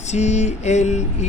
CLEARD।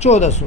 1400।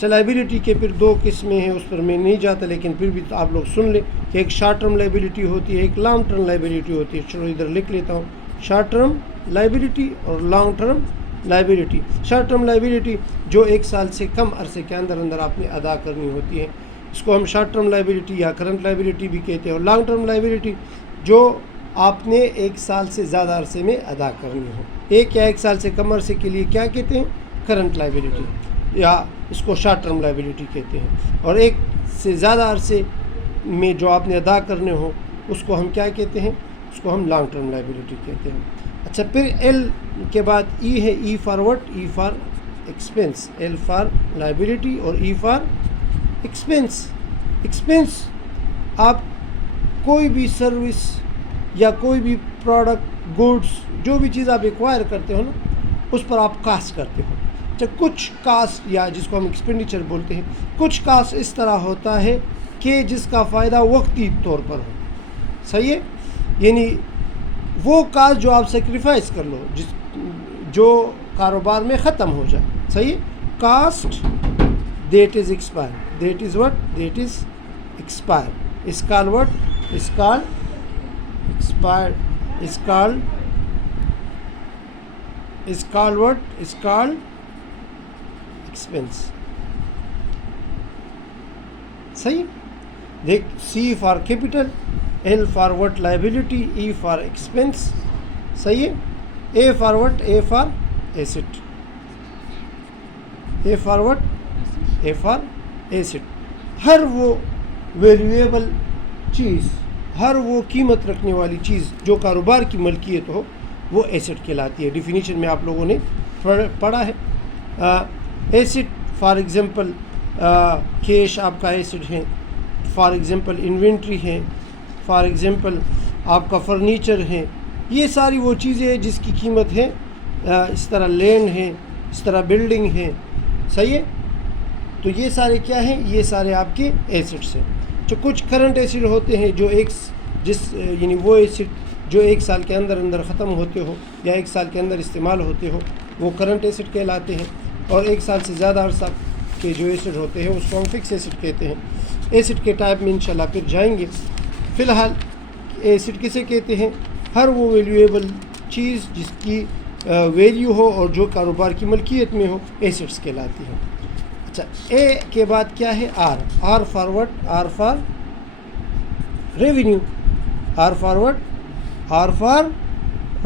اچھا لائبلٹی کے پھر دو قسمیں ہیں، اس پر میں نہیں جاتا، لیکن پھر بھی آپ لوگ سن لیں کہ ایک شارٹ ٹرم لائبلٹی ہوتی ہے، ایک لانگ ٹرم لائبلٹی ہوتی ہے. چلو ادھر لکھ لیتا ہوں، شارٹ ٹرم لائبلٹی اور long term liability. Short term liability جو 1 سال سے کم عرصے کے اندر آپ نے ادا کرنی ہوتی ہے، اس کو ہم شارٹ ٹرم لائبلٹی یا کرنٹ لائبلٹی بھی کہتے ہیں. اور لانگ ٹرم لائبلٹی جو آپ نے 1 سال سے زیادہ عرصے میں ادا کرنی ہو. 1 یا 1 سال سے کم عرصے کے لیے کیا کہتے ہیں؟ کرنٹ لائبلٹی، یا اس کو شارٹ ٹرم لائبلٹی کہتے ہیں. اور 1 سے زیادہ عرصے میں جو آپ نے ادا کرنے ہو اس کو ہم کیا کہتے ہیں؟ اس کو ہم لانگ ٹرم لائبلٹی کہتے ہیں. اچھا پھر ایل کے بعد ای ہے. E for what? E for expense. L for liability اور ای فار ایکسپینس. ایکسپینس آپ کوئی بھی سروس یا کوئی بھی پروڈکٹ، گوڈس، جو بھی چیز آپ ایکوائر کرتے ہو نا، اس پر آپ کاسٹ کرتے ہو. کچھ کاسٹ یا جس کو ہم ایکسپینڈیچر بولتے ہیں، کچھ کاسٹ اس طرح ہوتا ہے کہ جس کا فائدہ وقتی طور پر ہو. صحیح ہے؟ یعنی وہ کاسٹ جو آپ سیکریفائس کر لو، جو کاروبار میں ختم ہو جائے. صحیح ہے؟ Cost that is expire. That is what? That is expire. Is call what? Is call expire. Is call what? Is call expense. صحیح. دیکھ، C for capital, L for what? Liability, E for expense. صحیح ہے. A for what? A for asset. A for what? A for asset. ہر وہ valuable چیز، ہر وہ قیمت رکھنے والی چیز جو کاروبار کی ملکیت ہو وہ ایسٹ کہلاتی ہے. ڈیفینیشن میں آپ لوگوں نے پڑھا ہے. ایسٹ فار ایگزامپل کیش آپ کا ایسٹ ہے، فار ایگزامپل انوینٹری ہے، فار ایگزامپل آپ کا فرنیچر ہے. یہ ساری وہ چیزیں ہیں جس کی قیمت ہے. اس طرح لینڈ ہے، اس طرح بلڈنگ ہے. صحیح ہے. تو یہ سارے کیا ہیں؟ یہ سارے آپ کے ایسٹس ہیں. جو کچھ کرنٹ ایسٹ ہوتے ہیں جو یعنی وہ ایسٹ جو 1 سال کے اندر ختم ہوتے ہو یا 1 سال کے اندر استعمال ہوتے ہو وہ کرنٹ ایسٹ کہلاتے ہیں. اور 1 سال سے زیادہ عرصہ کے جو ایسٹ ہوتے ہیں اس کو ہم فکس ایسٹ کہتے ہیں. ایسٹ کے ٹائپ میں انشاءاللہ پھر جائیں گے. فی الحال ایسٹ کسے کہتے ہیں؟ ہر وہ ویلیویبل چیز جس کی ویلیو ہو اور جو کاروبار کی ملکیت میں ہو، ایسٹس کہلاتی ہیں. اچھا اے کے بعد کیا ہے؟ R. R for what? R for revenue. R for what? R for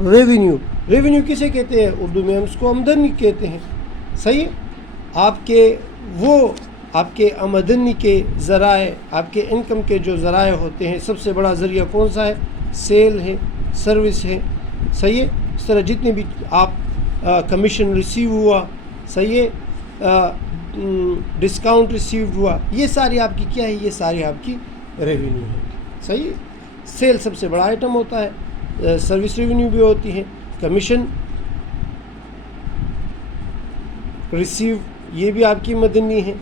revenue. Revenue کسے کہتے ہیں؟ اردو میں ہم اس کو آمدنی کہتے ہیں. صحیح. آپ کے آمدنی کے ذرائع، آپ کے انکم کے جو ذرائع ہوتے ہیں، سب سے بڑا ذریعہ کون سا ہے؟ سیل ہے، سروس ہے. صحیح ہے. اس طرح جتنے بھی آپ کمیشن ریسیو ہوا، صحیح ہے، ڈسکاؤنٹ ریسیوڈ ہوا، یہ ساری آپ کی کیا ہے؟ یہ ساری آپ کی ریونیو ہے. صحیح. سیل سب سے بڑا آئٹم ہوتا ہے، سروس ریونیو بھی ہوتی ہے، کمیشن ریسیو یہ بھی آپ کی مدنی ہے.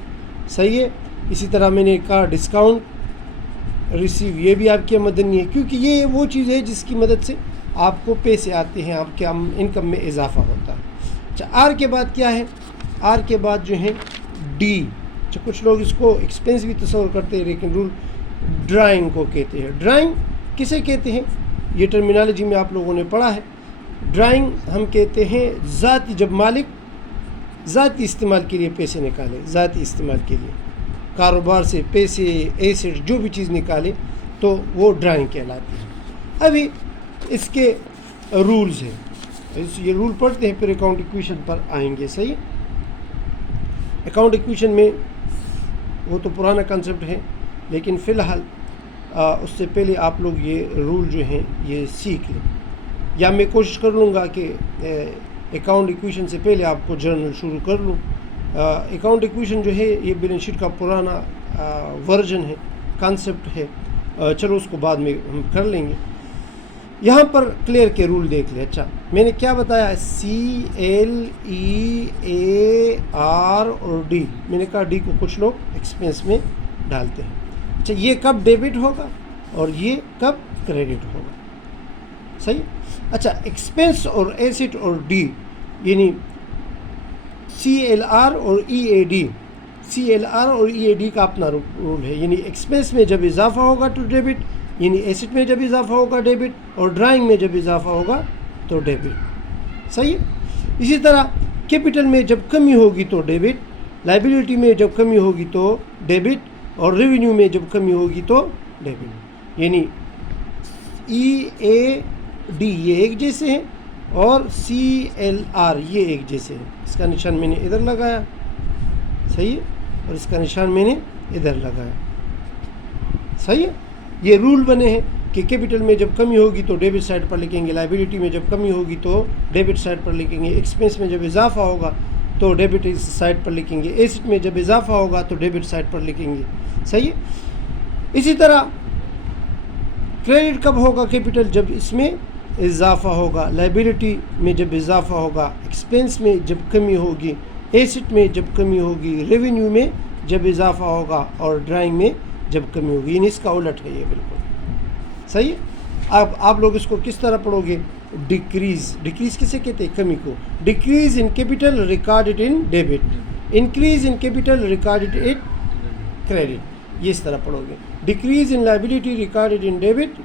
صحیح ہے. اسی طرح میں نے کہا ڈسکاؤنٹ ریسیو یہ بھی آپ کی مدنی ہے، کیونکہ یہ وہ چیز ہے جس کی مدد سے آپ کو پیسے آتے ہیں، آپ کے انکم میں اضافہ ہوتا ہے. اچھا آر کے بعد کیا ہے؟ آر کے بعد جو ہے ڈی. اچھا کچھ لوگ اس کو ایکسپینس بھی تصور کرتے ہیں، لیکن رول ڈرائنگ کو کہتے ہیں. ڈرائنگ کسے کہتے ہیں؟ یہ ٹرمینالوجی میں آپ لوگوں نے پڑھا ہے. ڈرائنگ ہم کہتے ہیں ذاتی، جب مالک ذاتی استعمال کے لیے پیسے نکالے، ذاتی استعمال کے لیے کاروبار سے پیسے، ایسٹ جو بھی چیز نکالے تو وہ ڈرائنگ کہلاتی ہے. ابھی اس کے رولز ہیں، یہ رول پڑھتے ہیں پھر اکاؤنٹ ایکویشن پر آئیں گے. صحیح. اکاؤنٹ ایکویشن میں وہ تو پرانا کنسیپٹ ہے، لیکن فی الحال اس سے پہلے آپ لوگ یہ رول جو ہیں یہ سیکھ لیں، یا میں کوشش کر لوں گا کہ اکاؤنٹ ایکویشن سے پہلے آپ کو جرنل شروع کر لوں. اکاؤنٹ ایکویشن جو ہے یہ بیلنس شیٹ کا پرانا ورژن ہے، کانسیپٹ ہے. چلو اس کو بعد میں ہم کر لیں گے. یہاں پر کلیئر کے رول دیکھ لیں. اچھا میں نے کیا بتایا؟ C L E A R اور ڈی. میں نے کہا ڈی کو کچھ لوگ ایکسپینس میں ڈالتے ہیں. اچھا یہ کب ڈیبٹ ہوگا اور یہ کب کریڈٹ ہوگا؟ صحیح. اچھا ایکسپینس اور ایسٹ اور ڈی، یعنی سی ایل آر اور ای اے ڈی. CLR اور EAD کا اپنا رول ہے، یعنی ایکسپینس میں جب اضافہ ہوگا تو ڈیبٹ، یعنی ایسٹ میں جب اضافہ ہوگا ڈیبٹ، اور ڈرائنگ میں جب اضافہ ہوگا تو ڈیبٹ. صحیح ہے. اسی طرح کیپٹل میں جب کمی ہوگی تو ڈیبٹ، لائبلٹی میں جب کمی ہوگی تو ڈیبٹ، اور ریونیو میں جب کمی ہوگی تو ڈیبٹ. یعنی EAD یہ ایک جیسے ہیں اور CLR یہ ایک جیسے ہیں. اس کا نشان میں نے ادھر لگایا، صحیح ہے، اور اس کا نشان میں نے ادھر لگایا. صحیح ہے. یہ رول بنے ہیں کہ کیپٹل میں جب کمی ہوگی تو ڈیبٹ سائڈ پر لکھیں گے، لائبلٹی میں جب کمی ہوگی تو ڈیبٹ سائڈ پر لکھیں گے، ایکسپینس میں جب اضافہ ہوگا تو ڈیبٹ سائڈ پر لکھیں گے، ایسٹ میں جب اضافہ ہوگا تو ڈیبٹ سائڈ پر لکھیں گے. صحیح ہے. اسی طرح کریڈٹ کب ہوگا کیپٹل؟ جب اس میں اضافہ ہوگا، لائبلٹی میں جب اضافہ ہوگا، ایکسپینس میں جب کمی ہوگی، ایسٹ میں جب کمی ہوگی، ریونیو میں جب اضافہ ہوگا، اور ڈرائنگ میں جب کمی ہوگی. یعنی اس کا الٹ ہے یہ بالکل. صحیح. اب آپ لوگ اس کو کس طرح پڑھو گے؟ ڈیکریز. ڈیکریز کسے کہتے ہیں؟ کمی کو. Decrease in capital recorded in debit, increase in capital recorded in credit. یہ اس طرح پڑھو گے. Decrease in liability recorded in debit,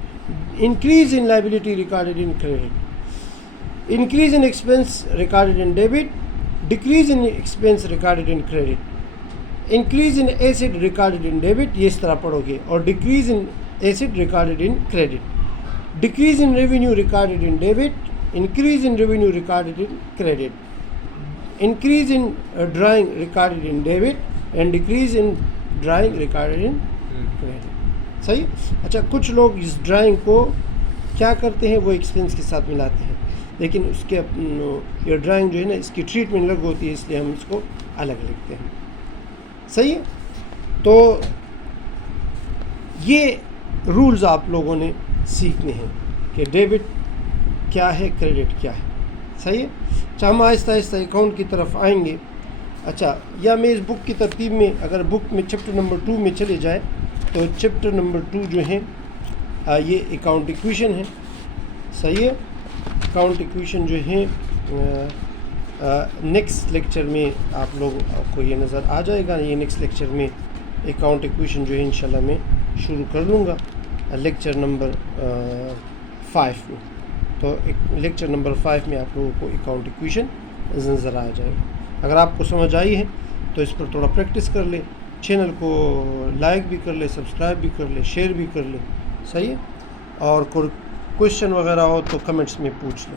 increase in liability recorded in credit, increase in expense recorded in debit, decrease in expense recorded in credit, increase in asset recorded in debit. یہ اس طرح پڑھو گے. اور decrease in asset recorded in credit, decrease in revenue recorded in debit, increase in revenue recorded in credit, increase in drawing recorded in debit, and decrease in drawing recorded in credit. صحیح. اچھا، کچھ لوگ اس drawing کو کیا کرتے ہیں؟ وہ expense کے ساتھ ملاتے ہیں، لیکن اس کے یہ ڈرائنگ جو ہے نا، اس کی ٹریٹمنٹ الگ ہوتی ہے، اس لیے ہم اس کو الگ لکھتے ہیں. صحیح ہے. تو یہ رولز آپ لوگوں نے سیکھنے ہیں کہ ڈیبٹ کیا ہے، کریڈٹ کیا ہے. صحیح ہے. اچھا، ہم آہستہ آہستہ اکاؤنٹ کی طرف آئیں گے. اچھا، یا میں اس بک کی ترتیب میں، اگر بک میں چیپٹر نمبر 2 میں چلے جائیں تو چیپٹر نمبر 2 جو ہے یہ اکاؤنٹ ایکویشن ہے. صحیح ہے. اکاؤنٹ ایکویشن جو ہے نیکسٹ لیکچر میں آپ لوگوں کو یہ نظر آ جائے گا. یہ نیکسٹ لیکچر میں اکاؤنٹ ایکویشن جو ہے انشاءاللہ میں شروع کر لوں گا لیکچر نمبر 5 میں. تو لیکچر نمبر 5 میں آپ لوگوں کو اکاؤنٹ ایکویشن نظر آ جائے گا. اگر آپ کو سمجھ آئی ہے تو اس پر تھوڑا پریکٹس کر لیں، چینل کو لائک بھی کر لیں، سبسکرائب بھی کر لیں، شیئر بھی کر لیں. صحیح ہے. اور کوئی کویشچن وغیرہ ہو تو کمنٹس میں پوچھ لیں.